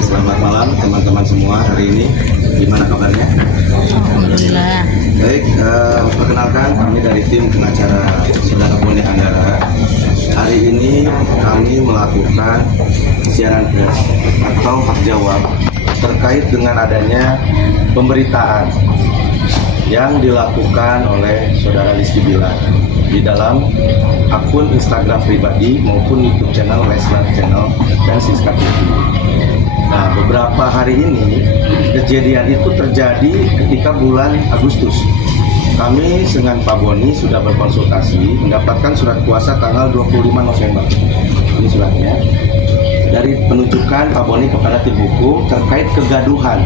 Selamat malam teman-teman semua. Hari ini gimana kabarnya? Alhamdulillah. Baik, perkenalkan kami dari tim pengacara Saudara Boni Anggara. Hari ini kami melakukan siaran pers atau hak jawab terkait dengan adanya pemberitaan yang dilakukan oleh Saudara Rizky Bilar di dalam akun Instagram pribadi maupun YouTube channel Leslar Channel dan Siska TV. Nah, beberapa hari ini kejadian itu terjadi ketika bulan Agustus. Kami dengan Pak Boni sudah berkonsultasi mendapatkan surat kuasa tanggal 25 November. Ini suratnya dari penunjukan Pak Boni kepada tim hukum terkait kegaduhan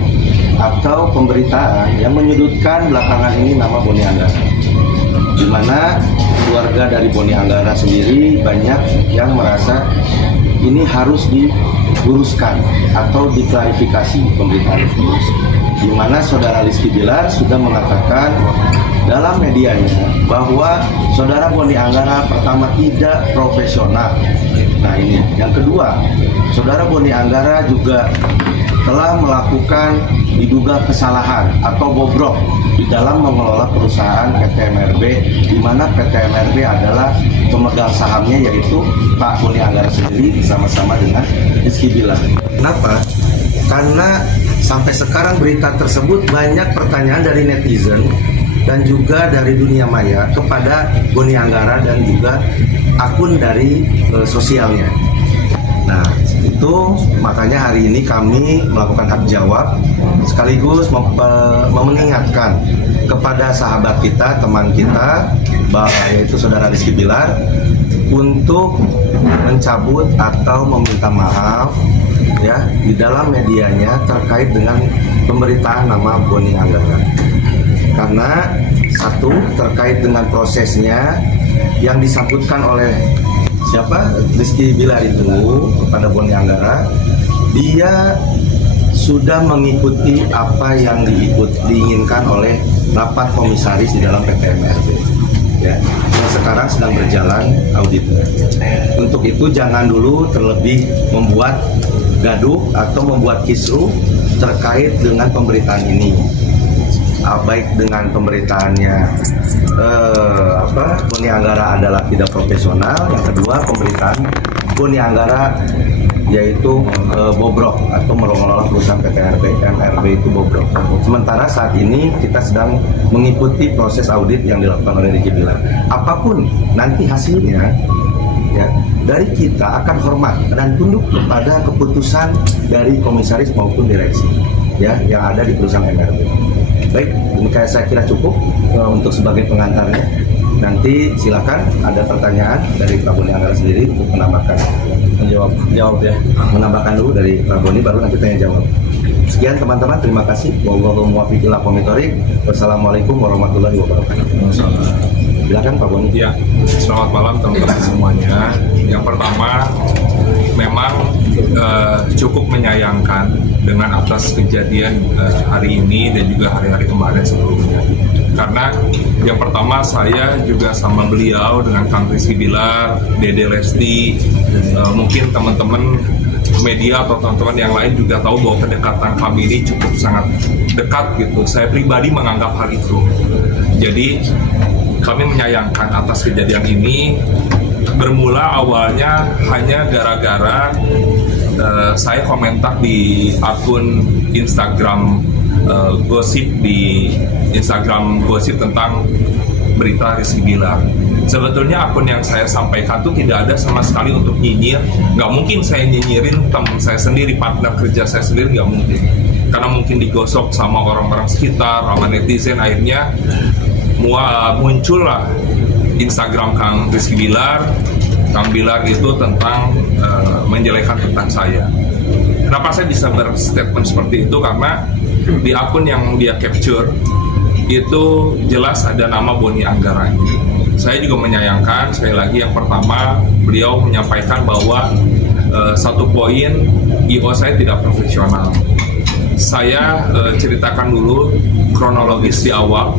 atau pemberitaan yang menyudutkan belakangan ini nama Boni Anggara, di mana keluarga dari Boni Anggara sendiri banyak yang merasa ini harus diluruskan atau diklarifikasi pemberitaan itu, di mana Saudara Rizky Bilar sudah mengatakan dalam medianya bahwa Saudara Boni Anggara pertama tidak profesional. Nah ini, yang kedua, Saudara Boni Anggara juga telah melakukan diduga kesalahan atau bobrok di dalam mengelola perusahaan PT MRB, di mana PT MRB adalah pemegang sahamnya yaitu Pak Boni Anggara sendiri bersama-sama dengan Rizky Bilar. Kenapa? Karena sampai sekarang berita tersebut banyak pertanyaan dari netizen dan juga dari dunia maya kepada Boni Anggara dan juga akun dari sosialnya. Nah, itu makanya hari ini kami melakukan hak jawab sekaligus mengingatkan kepada sahabat kita, teman kita, yaitu Saudara Rizky Bilar, untuk mencabut atau meminta maaf ya di dalam medianya terkait dengan pemberitaan nama Boni Anggara. Karena satu, terkait dengan prosesnya yang disambutkan oleh Rizky Bilar itu kepada Boni Anggara, dia sudah mengikuti apa yang diinginkan oleh rapat komisaris di dalam PT MRB ya, yang sekarang sedang berjalan auditnya. Untuk itu jangan dulu terlebih membuat gaduh atau membuat kisruh terkait dengan pemberitaan ini, baik dengan pemberitaannya Boni Anggara adalah tidak profesional. Yang kedua, pemberitaan Boni Anggara yaitu bobrok atau mengelola perusahaan PT MRB itu bobrok. Sementara saat ini kita sedang mengikuti proses audit yang dilakukan oleh Rizky Bilar. Apapun nanti hasilnya ya, dari kita akan hormat dan tunduk kepada keputusan dari komisaris maupun direksi ya yang ada di perusahaan MRB. Baik, demikian saya kira cukup untuk sebagai pengantarnya. Nanti silakan ada pertanyaan dari Pak Boni Anggara sendiri untuk menambahkan. Jawab ya. Menambahkan dulu dari Pak Boni, baru nanti tanya jawab. Sekian teman-teman, terima kasih. Wallahu muwaffiq ila aqwamit thoriq. Wassalamualaikum warahmatullahi wabarakatuh. Silakan Pak Boni. Ya, selamat malam teman-teman semuanya. Yang pertama, memang cukup menyayangkan dengan atas kejadian hari ini dan juga hari-hari kemarin sebelumnya. Karena yang pertama saya juga sama beliau dengan Kang Rizky Bilar, Dede Lesti, mungkin teman-teman media atau teman-teman yang lain juga tahu bahwa kedekatan kami ini cukup sangat dekat gitu. Saya pribadi menganggap hal itu. Jadi kami menyayangkan atas kejadian ini. Bermula awalnya hanya gara-gara saya komentar di akun Instagram gosip, di Instagram gosip tentang berita Rizky Bilar. Sebetulnya akun yang saya sampaikan itu tidak ada sama sekali untuk nyinyir. Nggak mungkin saya nyinyirin teman saya sendiri, partner kerja saya sendiri, nggak mungkin. Karena mungkin digosok sama orang-orang sekitar, sama netizen, akhirnya muncullah Instagram Kang Rizky Bilar. Kang Bilar itu tentang menjelekan tentang saya. Kenapa saya bisa berstatement seperti itu? Karena di akun yang dia capture itu jelas ada nama Boni Anggara. Saya juga menyayangkan, sekali lagi yang pertama beliau menyampaikan bahwa satu poin IO saya tidak profesional. Saya ceritakan dulu kronologis di awal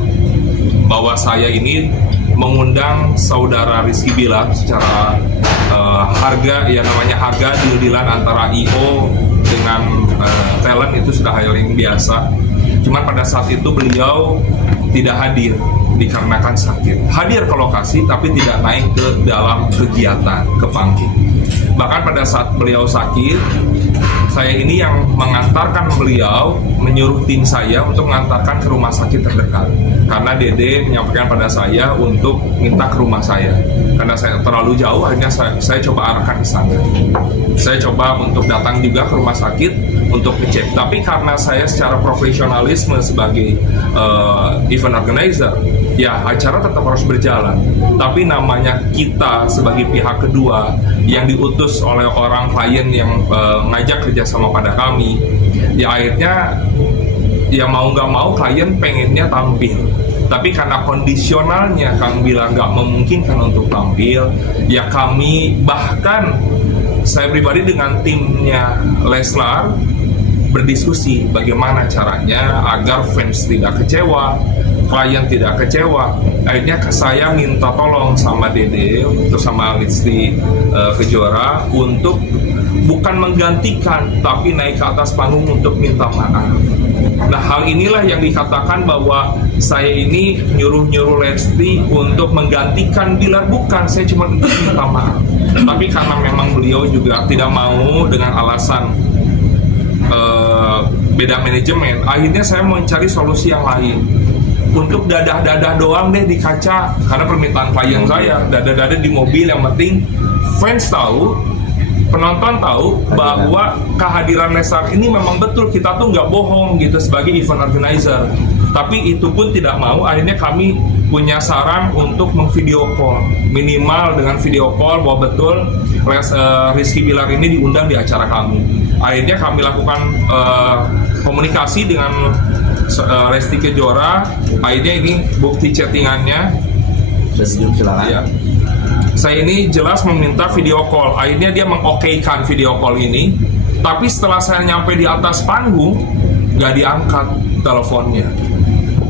bahwa saya ini mengundang saudara Rizky Bilar secara harga, ya namanya harga deal-dealan antara IO dengan sudah hal yang biasa. Cuman pada saat itu beliau tidak hadir dikarenakan sakit. Hadir ke lokasi tapi tidak naik ke dalam kegiatan, ke panggung. Bahkan pada saat beliau sakit, saya ini yang mengantarkan beliau, menyuruh tim saya untuk mengantarkan ke rumah sakit terdekat. Karena Dede menyampaikan pada saya untuk minta ke rumah saya. Karena saya terlalu jauh, akhirnya saya coba arahkan ke sana. Saya coba untuk datang juga ke rumah sakit untuk ngecek. Tapi karena saya secara profesionalisme sebagai event organizer, ya acara tetap harus berjalan. Tapi namanya kita sebagai pihak kedua yang diutus oleh orang klien yang ngajak kerjasama pada kami, ya akhirnya ya mau nggak mau klien pengennya tampil. Tapi karena kondisionalnya Kang bilang nggak memungkinkan untuk tampil, ya kami bahkan saya pribadi dengan timnya Leslar berdiskusi bagaimana caranya agar fans tidak kecewa, klien tidak kecewa. Akhirnya saya minta tolong sama Dede, terus sama Litsri Kejora untuk bukan menggantikan tapi naik ke atas panggung untuk minta maaf. Nah, hal inilah yang dikatakan bahwa saya ini nyuruh-nyuruh Lesti untuk menggantikan Bilar. Bukan, saya cuma minta maaf. Tapi karena memang beliau juga tidak mau dengan alasan beda manajemen, akhirnya saya mencari solusi yang lain. Untuk dadah-dadah doang deh di kaca, karena permintaan klien saya, dadah-dadah di mobil, yang penting fans tahu, penonton tahu bahwa kehadiran Leslar ini memang betul, kita tuh nggak bohong gitu sebagai event organizer. Tapi itu pun tidak mau, akhirnya kami punya saran untuk memvideo call, minimal dengan video call bahwa betul Rizky Bilar ini diundang di acara kami. Akhirnya kami lakukan komunikasi dengan Lesti Kejora. Akhirnya ini bukti chattingannya. Silakan. Ya. Saya ini jelas meminta video call. Akhirnya dia mengokeykan video call ini. Tapi setelah saya nyampe di atas panggung, nggak diangkat teleponnya.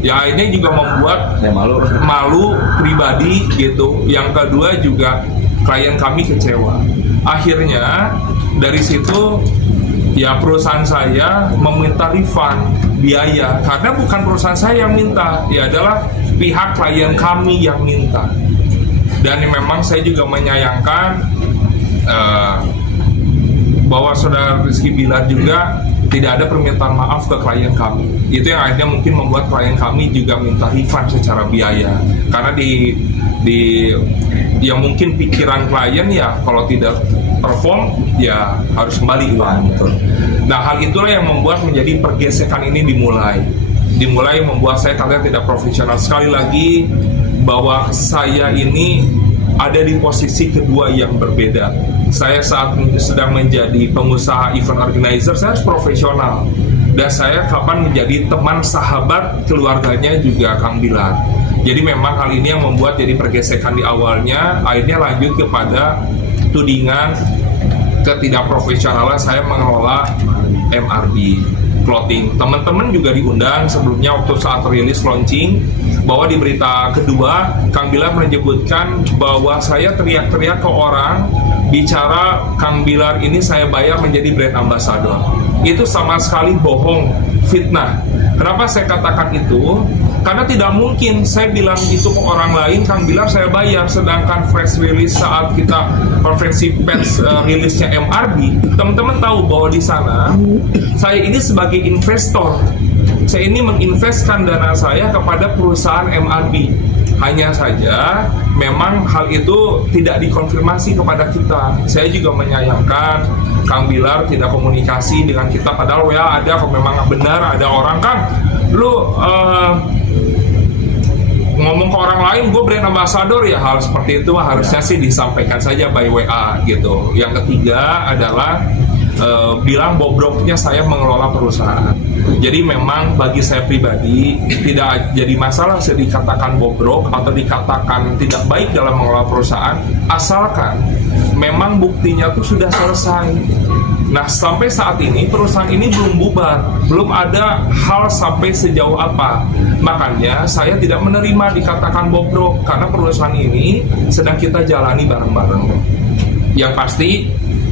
Ya akhirnya juga membuat saya malu pribadi gitu. Yang kedua juga klien kami kecewa. Akhirnya dari situ ya perusahaan saya meminta refund biaya, karena bukan perusahaan saya yang minta, ya adalah pihak klien kami yang minta. Dan memang saya juga menyayangkan bahwa saudara Rizky Bilar juga tidak ada permintaan maaf ke klien kami. Itu yang akhirnya mungkin membuat klien kami juga minta refund secara biaya. Karena yang mungkin pikiran klien ya kalau tidak perform ya harus kembali uang. Nah, hal itulah yang membuat menjadi pergesekan ini dimulai membuat saya katanya tidak profesional. Sekali lagi bahwa saya ini ada di posisi kedua yang berbeda. Saya saat sedang menjadi pengusaha event organizer, saya harus profesional. Dan saya kapan menjadi teman sahabat keluarganya juga Kang Bilar. Jadi memang hal ini yang membuat jadi pergesekan di awalnya, akhirnya lanjut kepada tudingan ketidakprofesionalan saya mengelola MRB clothing. Teman-teman juga diundang sebelumnya waktu saat rilis launching, bahwa di berita kedua Kang Bilar menyebutkan bahwa saya teriak-teriak ke orang bicara Kang Bilar ini saya bayar menjadi brand ambassador. Itu sama sekali bohong, fitnah. Kenapa saya katakan itu? Karena tidak mungkin saya bilang itu ke orang lain, Kang Bilar saya bayar, sedangkan fresh release saat kita konferensi pers rilisnya MRB, teman-teman tahu bahwa di sana saya ini sebagai investor, saya ini menginvestkan dana saya kepada perusahaan MRB. Hanya saja memang hal itu tidak dikonfirmasi kepada kita. Saya juga menyayangkan Kang Bilar tidak komunikasi dengan kita, padahal ya ada, kalau memang benar ada orang, Kang lu ngomong ke orang lain gue brand ambassador, ya hal seperti itu harusnya sih disampaikan saja by WA gitu. Yang ketiga adalah bilang bobroknya saya mengelola perusahaan. Jadi memang bagi saya pribadi tidak jadi masalah saya dikatakan bobrok atau dikatakan tidak baik dalam mengelola perusahaan, asalkan memang buktinya tuh sudah selesai. Nah, sampai saat ini perusahaan ini belum bubar, belum ada hal sampai sejauh apa. Makanya saya tidak menerima dikatakan bobrok, karena perusahaan ini sedang kita jalani bareng-bareng. Yang pasti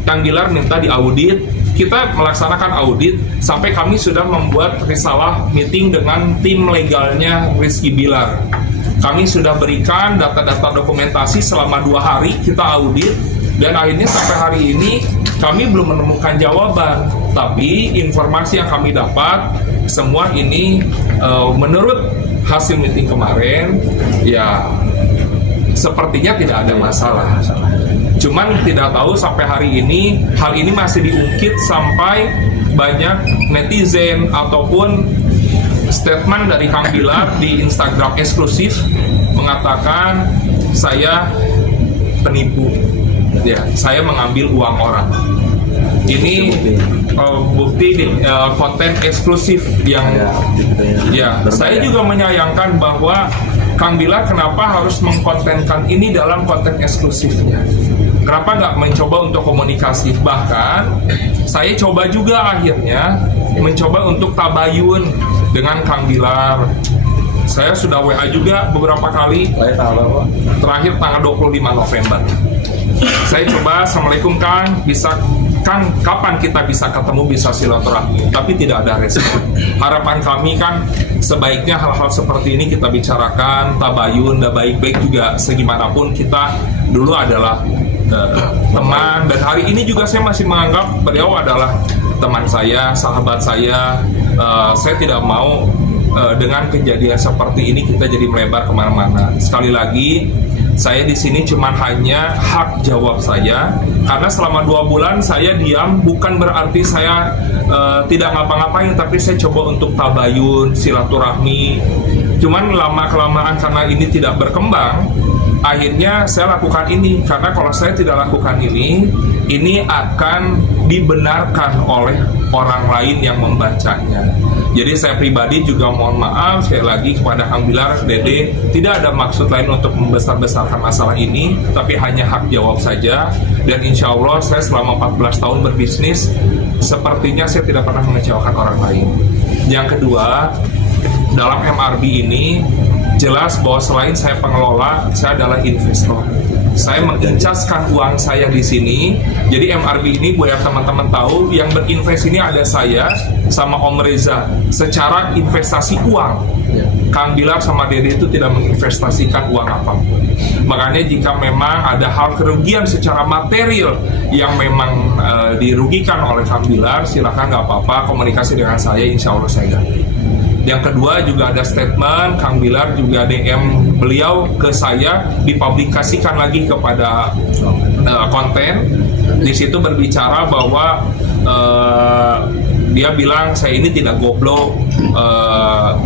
Kang Bilar minta diaudit kita melaksanakan audit sampai kami sudah membuat risalah meeting dengan tim legalnya Rizky Bilar. Kami sudah berikan data-data dokumentasi selama 2 hari kita audit, dan akhirnya sampai hari ini kami belum menemukan jawaban. Tapi informasi yang kami dapat semua ini menurut hasil meeting kemarin ya sepertinya tidak ada masalah. Cuman tidak tahu sampai hari ini hal ini masih diungkit sampai banyak netizen ataupun statement dari Kang Bilar di Instagram eksklusif mengatakan saya penipu, ya saya mengambil uang orang. Ini bukti di konten eksklusif yang ya saya juga menyayangkan bahwa Kang Bilar kenapa harus mengkontenkan ini dalam konten eksklusifnya. Kenapa nggak mencoba untuk komunikasi? Bahkan saya coba juga akhirnya mencoba untuk tabayun dengan Kang Bilar. Saya sudah WA juga beberapa kali. Terakhir tanggal 25 November. Saya coba, Assalamualaikum Kang, bisa Kang, kapan kita bisa ketemu, bisa silaturahmi? Tapi tidak ada respon. Harapan kami kan sebaiknya hal-hal seperti ini kita bicarakan, tabayun, dan baik-baik juga segimanapun kita dulu adalah teman, dan hari ini juga saya masih menganggap beliau adalah teman saya, sahabat saya. Saya tidak mau dengan kejadian seperti ini kita jadi melebar kemana-mana. Sekali lagi, saya di sini cuma hanya hak jawab saya, karena selama 2 bulan saya diam bukan berarti saya tidak ngapa-ngapain, tapi saya coba untuk tabayun, silaturahmi. Cuman lama-kelamaan karena ini tidak berkembang, akhirnya saya lakukan ini. Karena kalau saya tidak lakukan ini akan dibenarkan oleh orang lain yang membacanya. Jadi saya pribadi juga mohon maaf sekali lagi kepada Kang Bilar, Dede, tidak ada maksud lain untuk membesar-besarkan masalah ini, tapi hanya hak jawab saja. Dan insya Allah saya selama 14 tahun berbisnis, sepertinya saya tidak pernah mengecewakan orang lain. Yang kedua, dalam MRB ini jelas bahwa selain saya pengelola, saya adalah investor. Saya mengincaskan uang saya di sini. Jadi MRB ini biar teman-teman tahu, yang berinvest ini ada saya sama Om Reza secara investasi uang. Kang Bilar sama Dede itu tidak menginvestasikan uang apapun. Makanya jika memang ada hal kerugian secara material yang memang dirugikan oleh Kang Bilar, silakan nggak apa-apa komunikasi dengan saya, insya Allah saya ganti. Yang kedua juga ada statement Kang Bilar juga DM beliau ke saya, dipublikasikan lagi kepada konten. Di situ berbicara bahwa dia bilang saya ini tidak goblok,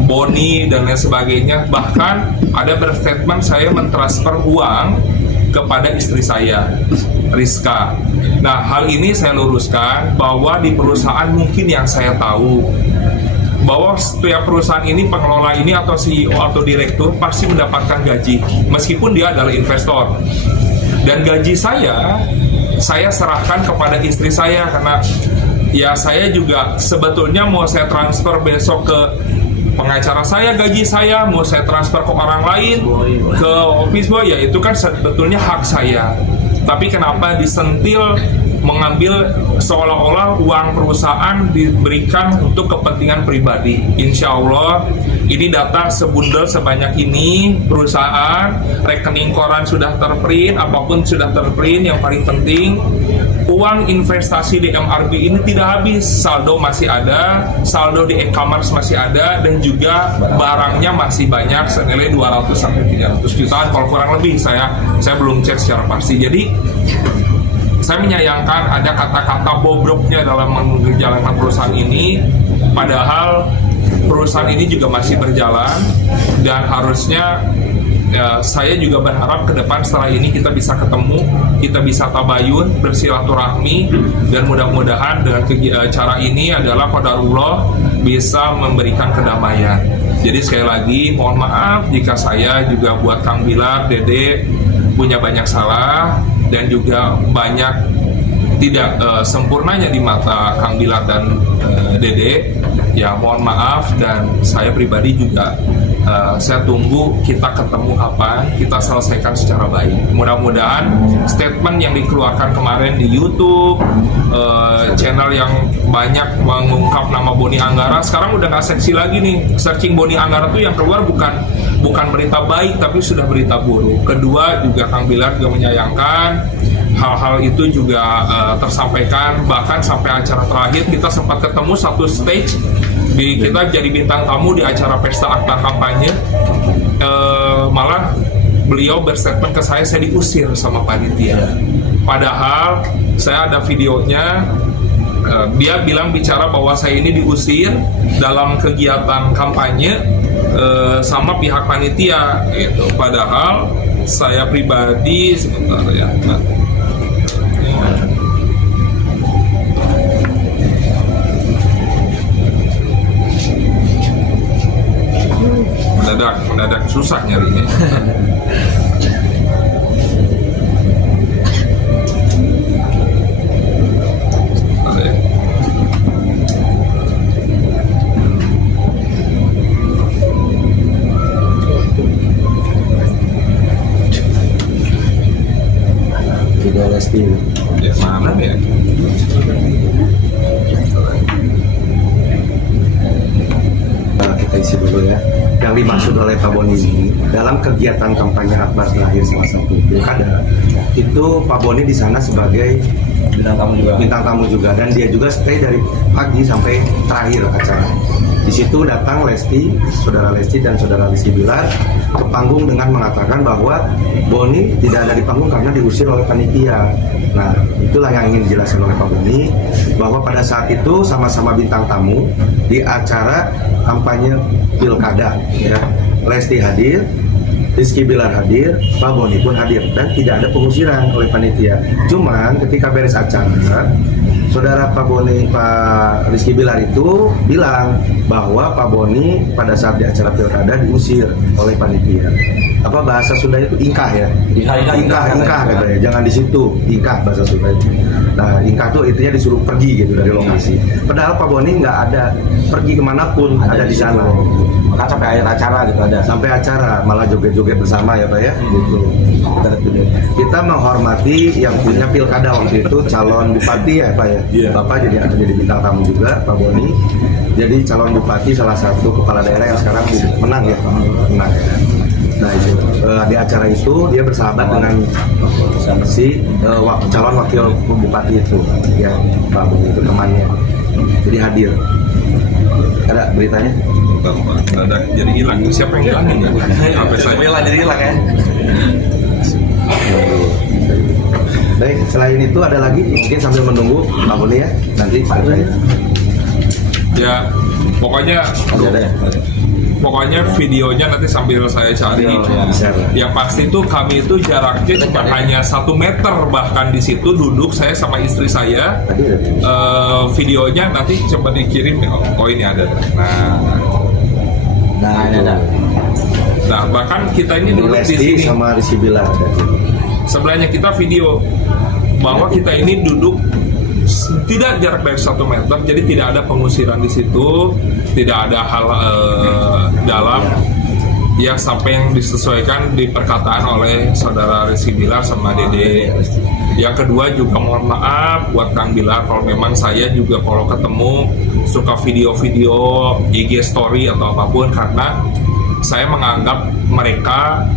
boni dan lain sebagainya. Bahkan ada berstatement saya mentransfer uang kepada istri saya, Rizka. Nah, hal ini saya luruskan bahwa di perusahaan mungkin yang saya tahu bahwa setiap perusahaan ini, pengelola ini atau CEO atau direktur pasti mendapatkan gaji meskipun dia adalah investor. Dan gaji saya serahkan kepada istri saya, karena ya saya juga sebetulnya mau saya transfer besok ke pengacara saya, gaji saya mau saya transfer ke orang lain, ke office boy, ya itu kan sebetulnya hak saya. Tapi kenapa disentil mengambil seolah-olah uang perusahaan diberikan untuk kepentingan pribadi? Insya Allah ini data sebundel sebanyak ini, perusahaan, rekening koran sudah terprint, apapun sudah terprint. Yang paling penting, uang investasi di MRB ini tidak habis, saldo masih ada, saldo di e-commerce masih ada, dan juga barangnya masih banyak senilai 200-300 jutaan kalau kurang lebih. Saya belum cek secara pasti. Jadi saya menyayangkan ada kata-kata bobroknya dalam menjalankan perusahaan ini, padahal perusahaan ini juga masih berjalan, dan harusnya ya, saya juga berharap ke depan setelah ini kita bisa ketemu, kita bisa tabayun, bersilaturahmi, dan mudah-mudahan dengan cara ini adalah qadarullah bisa memberikan kedamaian. Jadi sekali lagi mohon maaf jika saya juga buat Kang Bilar, Dede punya banyak salah dan juga banyak tidak sempurnanya di mata Kang Bilar dan Dede. Ya mohon maaf, dan saya pribadi juga Saya tunggu kita ketemu kapan, kita selesaikan secara baik. Mudah-mudahan statement yang dikeluarkan kemarin di YouTube, channel yang banyak mengungkap nama Boni Anggara, sekarang udah nggak seksi lagi nih. Searching Boni Anggara tuh yang keluar bukan berita baik, tapi sudah berita buruk. Kedua juga Kang Bilar juga menyayangkan hal-hal itu juga tersampaikan. Bahkan sampai acara terakhir kita sempat ketemu satu stage kita jadi bintang tamu di acara pesta akta kampanye, malah beliau berstatement ke saya diusir sama panitia. Padahal saya ada videonya, dia bicara bahwa saya ini diusir dalam kegiatan kampanye sama pihak panitia gitu. Padahal saya pribadi sebentar ya. Mendadak susah nyarinya. Video Lesti. Ya mana ya? Kita isi dulu ya. Yang dimaksud oleh Pak Boni ini dalam kegiatan kampanye akbar terakhir salah satu pilkada itu Pak Boni di sana sebagai bintang tamu juga dan dia juga stay dari pagi sampai terakhir acara. Di situ datang Lesti, saudara Lesti dan saudara Rizky Bilar ke panggung dengan mengatakan bahwa Boni tidak ada di panggung karena diusir oleh panitia. Nah, itulah yang ingin dijelaskan oleh Pak Boni bahwa pada saat itu sama-sama bintang tamu di acara kampanye pilkada, ya. Lesti hadir, Rizky Bilar hadir, Pak Boni pun hadir dan tidak ada pengusiran oleh panitia. Cuman ketika beres acara, saudara Pak Boni, Pak Rizky Bilar itu bilang bahwa Pak Boni pada saat di acara pilkada diusir oleh panitia. Apa bahasa Sunda itu ingkah ya? Ingkah katanya. Jangan di situ, ingkah bahasa Sunda itu. Nah, ingkah itu intinya disuruh pergi gitu dari lokasi. Padahal Pak Boni nggak ada pergi kemanapun, ada di sana. Maka sampai akhir acara gitu ada. Sampai acara malah joget-joget bersama ya Pak ya. Gitu. Kita menghormati yang punya pilkada waktu itu calon bupati ya Pak ya. Yeah. Bapak jadi bintang tamu juga Pak Boni. Jadi calon bupati salah satu kepala daerah yang sekarang menang ya. Menang ya. Nah itu di acara itu dia bersahabat dengan si calon wakil bupati itu ya Pak Boni itu temannya. Jadi hadir. Ada beritanya? Ada jadi hilang. Siapa yang hilangin? Apa saya? Jadi hilang ya. Baik, selain itu ada lagi mungkin sambil menunggu Pak Boni ya nanti Pak Ya, pokoknya videonya nanti sambil saya cari. Yang pasti itu kami itu jaraknya cuma hanya 1 meter, bahkan di situ duduk saya sama istri saya. Videonya nanti coba dikirim. Oh ini ada. Nah bahkan kita ini duduk di sini sama Rizky Bilar. Sebelahnya kita video bahwa kita ini duduk tidak jarak dari 1 meter, jadi tidak ada pengusiran di situ, tidak ada hal dalam yang sampai yang disesuaikan di perkataan oleh saudara Rizky Bilar sama Dede. Yang kedua juga mohon maaf buat Kang Bilar kalau memang saya juga kalau ketemu suka video-video IG story atau apapun, karena saya menganggap mereka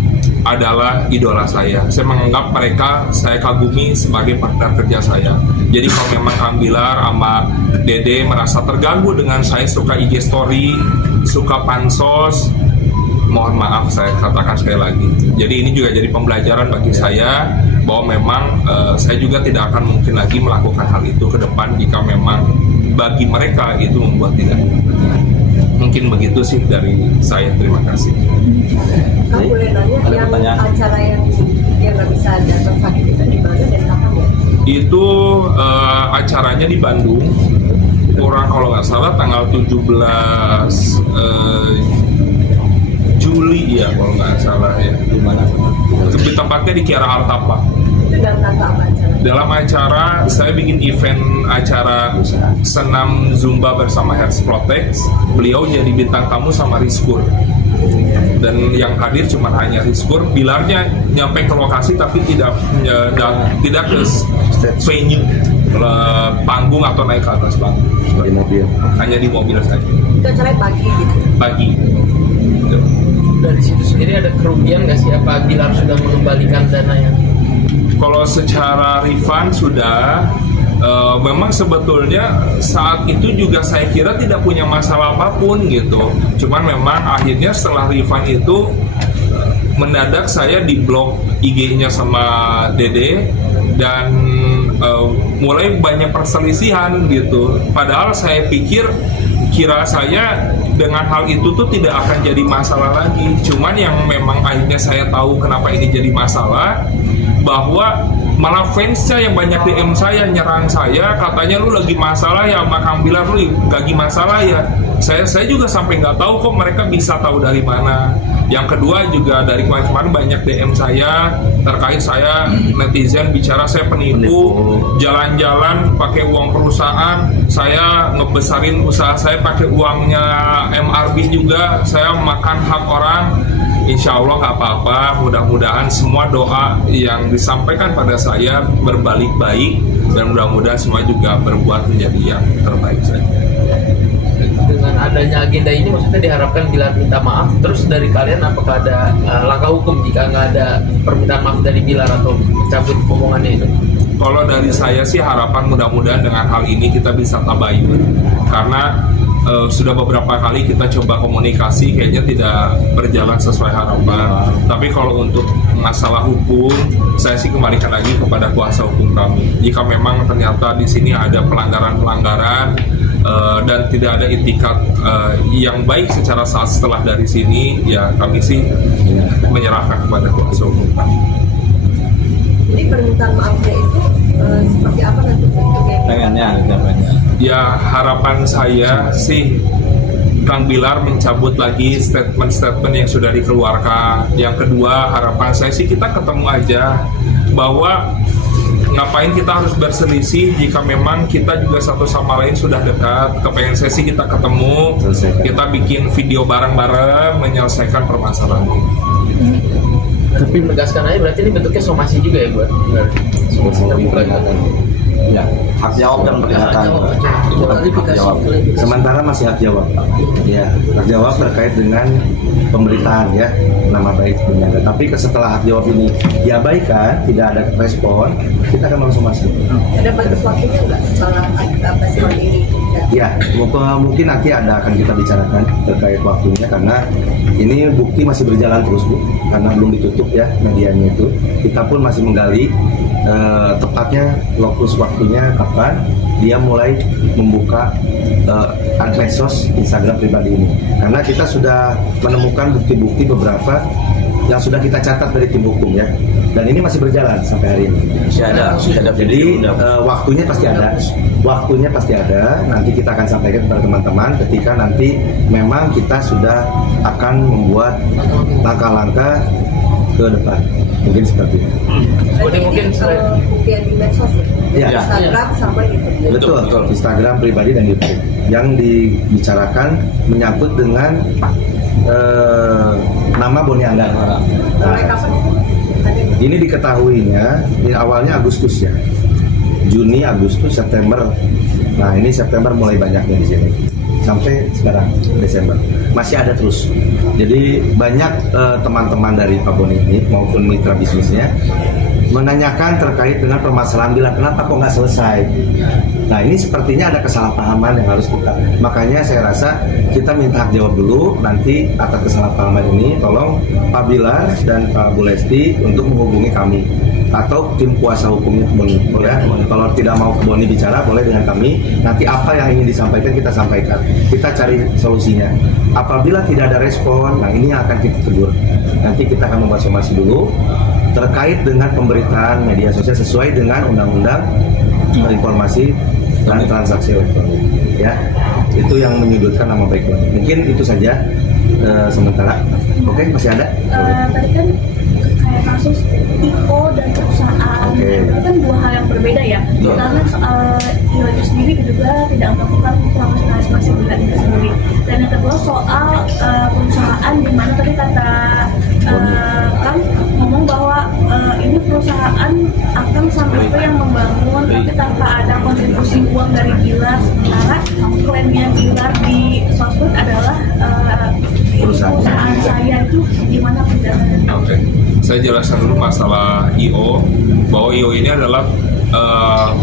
adalah idola saya. Saya menganggap mereka saya kagumi sebagai partner kerja saya. Jadi kalau memang Kang Bilar sama Dede merasa terganggu dengan saya suka IG story, suka pansos, mohon maaf saya katakan sekali lagi. Jadi ini juga jadi pembelajaran bagi saya bahwa memang saya juga tidak akan mungkin lagi melakukan hal itu ke depan jika memang bagi mereka itu membuat tidak. Mungkin begitu sih dari saya. Terima kasih. Kamu boleh nanya yang acara yang nggak bisa datang sakit itu di mana dan kapan ya? Itu acaranya di Bandung. Kurang kalau nggak salah tanggal 17 Juli ya kalau nggak salah ya. Di mana? Di tempatnya di Kiara Artapa. Itu dalam rangka apa acara? Dalam acara saya bikin event acara senam Zumba bersama Health Protect. Beliau jadi bintang tamu sama Rizkur. dan yang hadir cuma hanya Rizkur. Bilarnya nyampe ke lokasi tapi tidak ke venue, panggung atau naik ke atas panggung. Di mobil. Hanya di mobil saja. Itu acaranya pagi gitu. Pagi. Gitu. Dari situ sendiri ada kerugian nggak sih? Apa Bilar sudah mengembalikan dananya? Kalau secara refund sudah, memang sebetulnya saat itu juga saya kira tidak punya masalah apapun gitu. Cuman memang akhirnya setelah refund itu mendadak saya di blok IG-nya sama Dede dan mulai banyak perselisihan gitu. Padahal saya kira saya dengan hal itu tuh tidak akan jadi masalah lagi. Cuman yang memang akhirnya saya tahu kenapa ini jadi masalah, bahwa malah fansnya yang banyak DM saya, nyerang saya, katanya lu lagi masalah ya sama Kang Bilar, lu lagi masalah ya. Saya juga sampai nggak tahu kok mereka bisa tahu dari mana. Yang kedua juga dari kemarin banyak DM saya terkait saya netizen bicara saya penipu, jalan-jalan pakai uang perusahaan, saya ngebesarin usaha saya pakai uangnya MRB juga, saya makan hak orang. Insya Allah nggak apa-apa, mudah-mudahan semua doa yang disampaikan pada saya berbalik baik dan mudah-mudahan semua juga berbuat menjadi yang terbaik saja. Dengan adanya agenda ini maksudnya diharapkan Bilar minta maaf, terus dari kalian apakah ada langkah hukum jika nggak ada permintaan maaf dari Bilar atau cabut omongannya itu? Kalau dari saya sih harapan mudah-mudahan dengan hal ini kita bisa tabayun, karena sudah beberapa kali kita coba komunikasi kayaknya tidak berjalan sesuai harapan. Tapi kalau untuk masalah hukum, saya sih kembalikan lagi kepada kuasa hukum kami. Jika memang ternyata di sini ada pelanggaran-pelanggaran dan tidak ada itikat yang baik secara saat setelah dari sini, ya kami sih menyerahkan kepada kuasa hukum kami. Jadi permintaan maafnya itu seperti apa nanti bentuknya? Pengennya. Ya harapan saya sih Kang Bilar mencabut lagi statement-statement yang sudah dikeluarkan. Yang kedua harapan saya sih kita ketemu aja, bahwa ngapain kita harus berselisih jika memang kita juga satu sama lain sudah dekat. Kepengen saya sih kita ketemu, kita bikin video bareng-bareng menyelesaikan permasalahan ini. Tapi menegaskan aja berarti ini bentuknya somasi juga ya buat terbuka gitu. Ya, hak jawab dan peringatan. Sementara masih hak jawab. Ya, hak jawab terkait dengan pemberitaan ya, nama baik penyelenggara. Tapi setelah hak jawab ini diabaikan, tidak ada respon, kita akan langsung masuk. Ada batas waktunya nggak setelah festival ini? Ya, mungkin nanti akan kita bicarakan terkait waktunya, karena ini bukti masih berjalan terus Bu, karena belum ditutup ya medianya itu. Kita pun masih menggali tepatnya lokus waktunya kapan dia mulai membuka medsos Instagram pribadi ini, karena kita sudah menemukan bukti-bukti beberapa yang sudah kita catat dari tim hukum ya, dan ini masih berjalan sampai hari ini. Masih ada Jadi waktunya pasti ada. Nanti kita akan sampaikan kepada teman-teman ketika nanti memang kita sudah akan membuat langkah-langkah ke depan, mungkin seperti itu. Jadi mungkin bukti di medsos ya? Ya. Instagram sampai gitu. Betul. Instagram pribadi dan YouTube yang dibicarakan menyangkut dengan nama Boni Anggara. Mulai kapan? Ini diketahuinya di awalnya Agustus ya, Juni, Agustus, September. Nah ini September mulai banyaknya di sini sampai sekarang Desember masih ada terus. Jadi banyak teman-teman dari Pak Boni ini maupun mitra bisnisnya menanyakan terkait dengan permasalahan Bilar, kenapa kok nggak selesai. Nah ini sepertinya ada kesalahpahaman yang harus kita, makanya saya rasa kita minta hak jawab dulu. Nanti atas kesalahpahaman ini tolong Pak Bilar dan Pak Bu Lesti untuk menghubungi kami atau tim kuasa hukumnya Boni. Ya, kalau tidak mau Boni bicara boleh dengan kami. Nanti apa yang ingin disampaikan kita sampaikan, kita cari solusinya. Apabila tidak ada respon, nah ini yang akan kita tegur. Nanti kita akan membahas somasi dulu terkait dengan pemberitaan media sosial sesuai dengan Undang-Undang Informasi dan Transaksi Elektronik. Ya, itu yang menyudutkan nama baik Boni. Mungkin itu saja sementara. Oke, masih ada? Tadi kan kayak kasus IO dan perusahaan, itu kan dua hal yang berbeda ya. Karena IO itu sendiri juga tidak melakukan profesionalisasi Bilar itu sendiri. Dan yang kedua soal perusahaan di mana tadi kan kata kan ngomong bahwa ini perusahaan akan sampai ke yang membangun tapi tanpa ada kontribusi uang dari Bilar, sementara klaimnya Bilar di sosmed adalah perusahaan saya itu gimana penjelasannya? Oke, saya jelaskan dulu masalah IO, bahwa IO ini adalah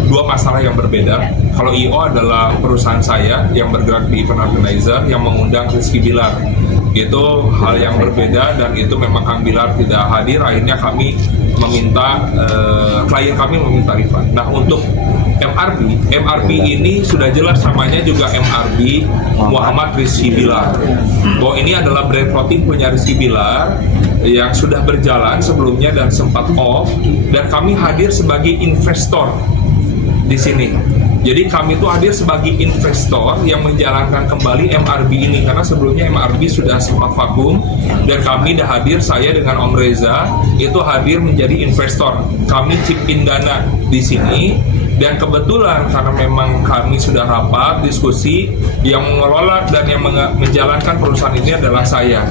dua masalah yang berbeda. Kalau IO adalah perusahaan saya yang bergerak di event organizer yang mengundang Rizky Bilar. Itu hal yang berbeda dan itu memang Kang Bilar tidak hadir. Akhirnya kami meminta klien kami meminta refund. Nah, untuk MRB ini sudah jelas namanya juga MRB Muhammad Rizky Bilar. Bahwa ini adalah brand clothing punya Rizky Bilar yang sudah berjalan sebelumnya dan sempat off, dan kami hadir sebagai investor di sini. Jadi kami itu hadir sebagai investor yang menjalankan kembali MRB ini, karena sebelumnya MRB sudah sempat vakum dan kami dah hadir, saya dengan Om Reza itu hadir menjadi investor. Kami chip in dana di sini. Dan kebetulan karena memang kami sudah rapat diskusi, yang mengelola dan yang menjalankan perusahaan ini adalah saya,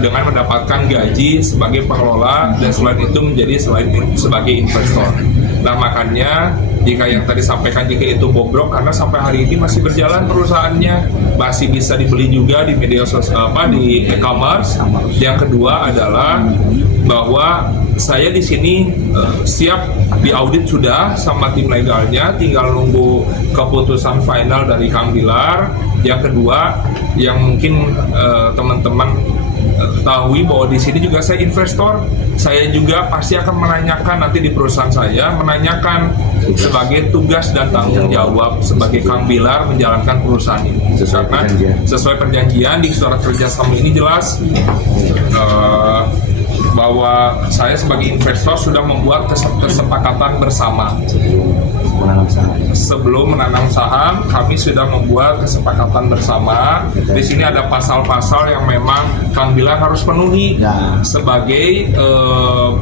dengan mendapatkan gaji sebagai pengelola dan selain itu menjadi sebagai investor. Nah, makanya jika yang tadi sampaikan jika itu bobrok, karena sampai hari ini masih berjalan perusahaannya, masih bisa dibeli juga di media sosial di e-commerce. Yang kedua adalah bahwa saya di sini siap diaudit sudah sama tim legalnya, tinggal nunggu keputusan final dari Kang Bilar. Yang kedua, yang mungkin teman-teman ketahui bahwa di sini juga saya investor, saya juga pasti akan menanyakan nanti di perusahaan saya, menanyakan sebagai tugas dan tanggung jawab sebagai Kang Bilar menjalankan perusahaan ini. Karena sesuai perjanjian di surat kerjasama ini jelas bahwa saya sebagai investor sudah membuat kesepakatan bersama. Sebelum menanam saham, kami sudah membuat kesepakatan bersama. Di sini ada pasal-pasal yang memang Kang Bilar harus penuhi sebagai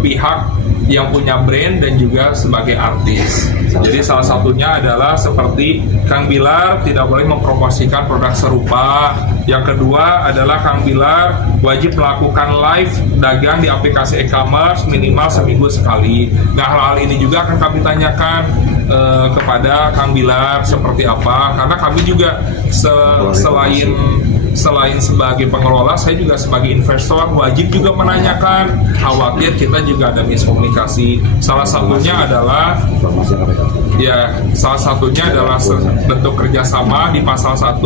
pihak yang punya brand dan juga sebagai artis. Jadi salah satunya adalah seperti Kang Bilar tidak boleh mempromosikan produk serupa. Yang kedua adalah Kang Bilar wajib melakukan live dagang di aplikasi e-commerce minimal seminggu sekali. Nah, hal-hal ini juga akan kami tanyakan kepada Kang Bilar seperti apa, karena kami juga selain sebagai pengelola, saya juga sebagai investor wajib juga menanyakan, khawatir kita juga ada miskomunikasi. Salah satunya adalah bentuk kerjasama di pasal 1,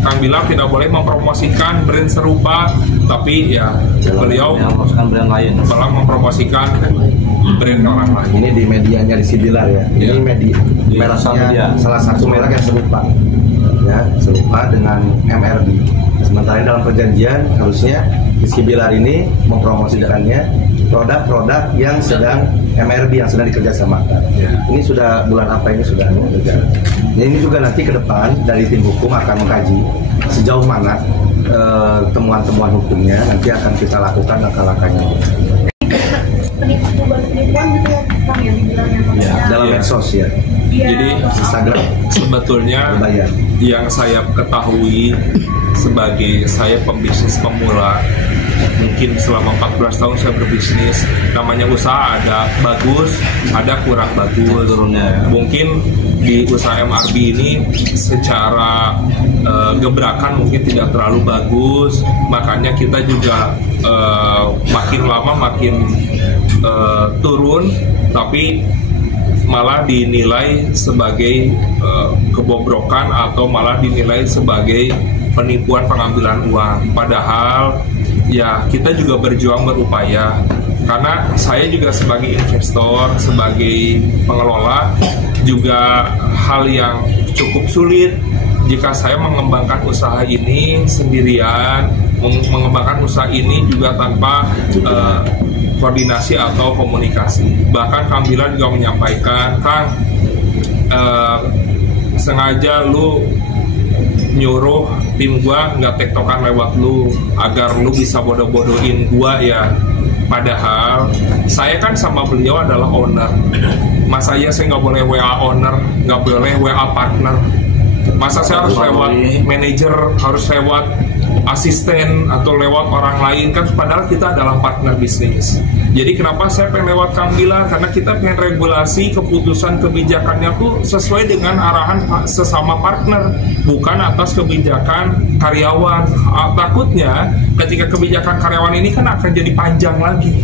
Kang Bilar tidak boleh mempromosikan brand serupa, tapi ya beliau malah mempromosikan brand orang lain. Ini di medianya Rizky Bilar ya. Ini mereknya salah satu merek yang serupa. Ya, serupa dengan MRB. Sementara dalam perjanjian harusnya Rizky Bilar ini mempromosikannya produk-produk yang sedang MRB yang sedang dikerjasamakan. Ini sudah bulan apa ini sudah berjalan. Ini juga nanti ke depan dari tim hukum akan mengkaji sejauh mana temuan-temuan hukumnya, nanti akan kita lakukan langkah-langkahnya. Penipuan gitu ya, Kang, yang dibilangnya dalam medsos ya. Jadi Instagram sebetulnya yang saya ketahui sebagai saya pembisnis pemula, mungkin selama 14 tahun saya berbisnis, namanya usaha ada bagus, ada kurang bagus. Mungkin di usaha MRB ini secara gebrakan mungkin tidak terlalu bagus, makanya kita juga makin lama makin turun, tapi malah dinilai sebagai kebobrokan atau malah dinilai sebagai penipuan pengambilan uang. Padahal ya kita juga berjuang berupaya, karena saya juga sebagai investor, sebagai pengelola juga hal yang cukup sulit jika saya mengembangkan usaha ini sendirian, mengembangkan usaha ini juga tanpa koordinasi atau komunikasi. Bahkan Kang Bilar juga menyampaikan, Kang, sengaja lu nyuruh tim gua nggak tektokan lewat lu agar lu bisa bodoh-bodohin gua ya. Padahal saya kan sama beliau adalah owner. Masa iya saya nggak boleh WA owner, nggak boleh WA partner? Masa saya harus lewat manajer, harus lewat asisten atau lewat orang lain kan, padahal kita adalah partner bisnis. Jadi kenapa saya pengen lewat Kang Bilar? Karena kita pengen regulasi keputusan kebijakannya tuh sesuai dengan arahan sesama partner, bukan atas kebijakan karyawan. Takutnya ketika kebijakan karyawan ini kan akan jadi panjang lagi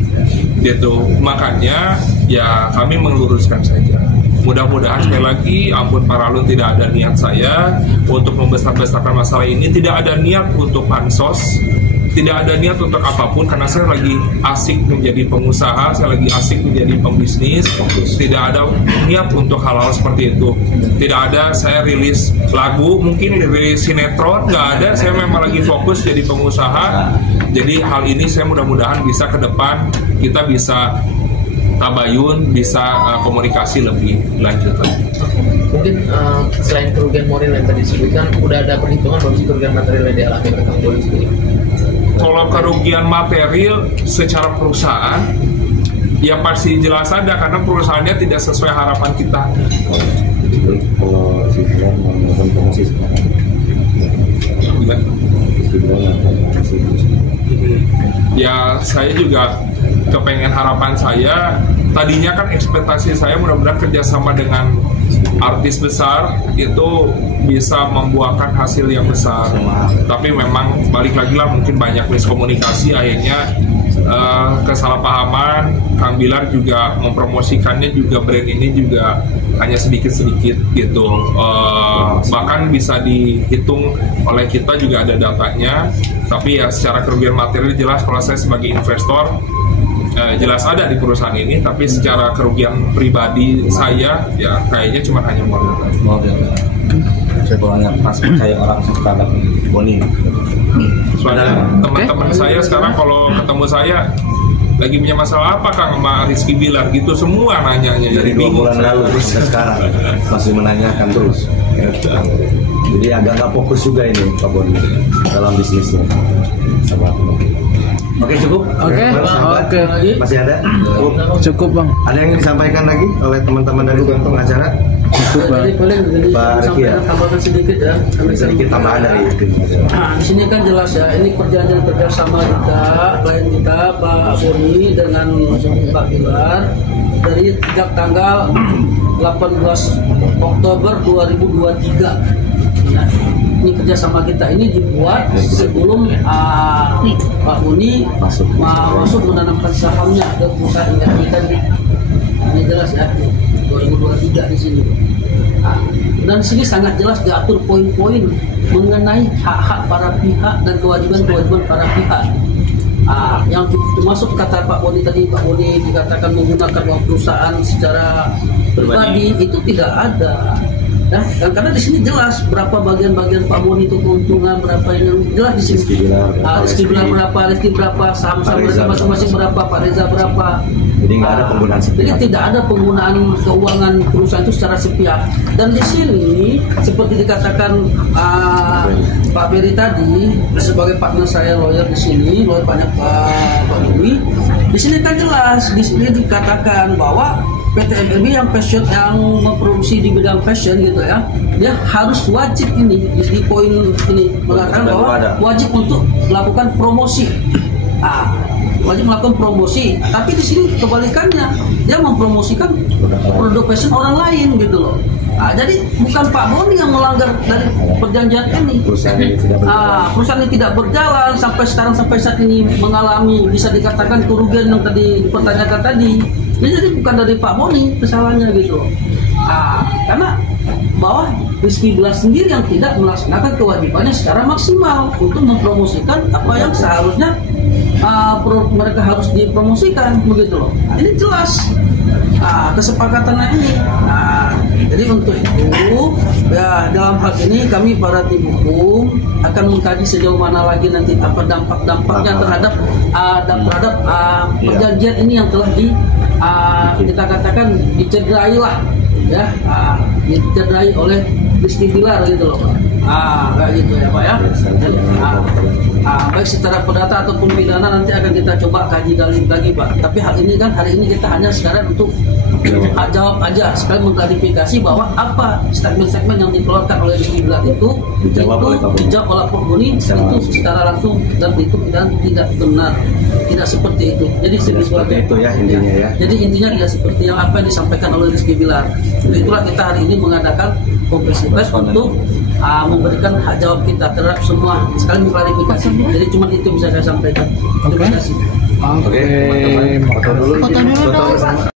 gitu. Makanya ya kami meluruskan saja. Mudah-mudahan sekali lagi, ampun Pak Ralun, tidak ada niat saya untuk membesar-besarkan masalah ini, tidak ada niat untuk bansos, tidak ada niat untuk apapun, karena saya lagi asik menjadi pengusaha, saya lagi asik menjadi pembisnis, tidak ada niat untuk hal-hal seperti itu. Tidak ada saya rilis lagu, mungkin rilis sinetron, nggak ada, saya memang lagi fokus jadi pengusaha. Jadi hal ini saya mudah-mudahan bisa ke depan, kita bisa tabayun, bisa komunikasi lebih lanjut. Mungkin selain kerugian moral yang tadi disebutkan, udah ada perhitungan belum sih kerugian material yang dialami oleh Kang Boni sendiri? Kalau kerugian material secara perusahaan, ya pasti jelas ada, karena perusahaannya tidak sesuai harapan kita. Kalau Bilar mau melakukan promosi sekarang, Ya saya juga kepengen, harapan saya tadinya kan ekspektasi saya mudah-mudahan kerjasama dengan artis besar itu bisa membuahkan hasil yang besar, tapi memang balik lagi lah, mungkin banyak miskomunikasi, akhirnya kesalahpahaman. Kang Bilar juga mempromosikannya juga, brand ini juga hanya sedikit-sedikit gitu, bahkan bisa dihitung oleh kita juga ada datanya. Tapi ya secara kerugian material jelas kalau saya sebagai investor jelas ada di perusahaan ini, tapi secara kerugian pribadi saya ya kayaknya cuma hanya modal. saya kurangnya pas percaya orang terhadap Boni. Soalnya teman-teman saya sekarang kalau ketemu saya lagi punya masalah apa Kang sama Rizky Bilar gitu, semua nanyanya Dari 2 bulan lalu sampai sekarang masih menanyakan terus. Jadi agak nggak fokus juga ini Pak Boni dalam bisnisnya. Sama. Oke, cukup. Oke. Masih ada? Cukup Bang. Ada yang ingin disampaikan lagi oleh teman-teman dari pengacara? Cukup Bang. Boleh Pak Riki ya? tambahkan sedikit ya. Sedikit tambahan dari tim. Nah, di sini kan jelas ya, ini perjanjian kerjasama kita, klien kita Pak Boni dengan Pak Bilar dari sejak tanggal 18 Oktober 2023. Nah, ini kerjasama kita ini dibuat sebelum Pak Boni masuk menanamkan sahamnya ke perusahaan ini kan. Ini jelas ya, 2023 di sini. Nah, dan di sini sangat jelas diatur poin-poin mengenai hak-hak para pihak dan kewajiban-kewajiban para pihak. Yang termasuk kata Pak Boni tadi, Pak Boni dikatakan menggunakan uang perusahaan secara pribadi, itu tidak ada. Nah, karena di sini jelas berapa bagian-bagian Pak Boni itu keuntungan, berapa yang jelas di sini. Rizky Bilar berapa, Rizky berapa, saham-saham mereka masing-masing berapa, Pak Reza berapa. Jadi nggak ada penggunaan sepihak. Jadi tidak ada penggunaan keuangan perusahaan itu secara sepihak. Dan di sini seperti dikatakan Pak Beri tadi sebagai partner saya lawyer di sini, lawyer banyak Pak Boni. Di sini kan jelas, di sini dikatakan bahwa PT MLB yang fashion, yang memproduksi di bidang fashion gitu ya, dia harus wajib ini di poin ini mengatakan bahwa wajib untuk melakukan promosi. Wajib melakukan promosi, tapi di sini kebalikannya, dia mempromosikan produk fashion orang lain gitu loh. Jadi bukan Pak Boni yang melanggar dari perjanjian ini. Perusahaan ini tidak berjalan sampai sekarang, sampai saat ini mengalami bisa dikatakan kerugian yang tadi dipertanyakan tadi. Jadi bukan dari Pak Boni kesalahannya gitu loh. Karena bahwa Rizky Bilar sendiri yang tidak melaksanakan kewajibannya secara maksimal untuk mempromosikan apa yang seharusnya mereka harus dipromosikan begitu loh. Ini jelas kesepakatannya ini. Jadi untuk itu ya dalam hal ini kami para tim hukum akan mengkaji sejauh mana lagi nanti apa dampak-dampaknya terhadap perjanjian ini yang telah kita katakan dicederai lah ya, dicederai oleh Rizky Bilar gitu loh Pak. Kayak gitu ya Pak ya. baik secara perdata ataupun pidana nanti akan kita coba kaji lagi Pak. Tapi hari ini kita hanya sekarang untuk hak jawab aja, sekali mengklarifikasi bahwa apa statement-statement yang dikeluarkan oleh Rizky Bilar itu dijawab oleh Pak Boni itu secara langsung dan tidak benar, tidak seperti itu. Jadi seperti itu ya intinya ya. Jadi intinya tidak seperti yang apa yang disampaikan oleh Rizky Bilar. Itulah kita hari ini mengadakan konferensi pers untuk memberikan hak jawab kita terhadap semua, sekali mengklarifikasi. Jadi cuma itu bisa saya sampaikan. Terima kasih. Oke, foto dulu.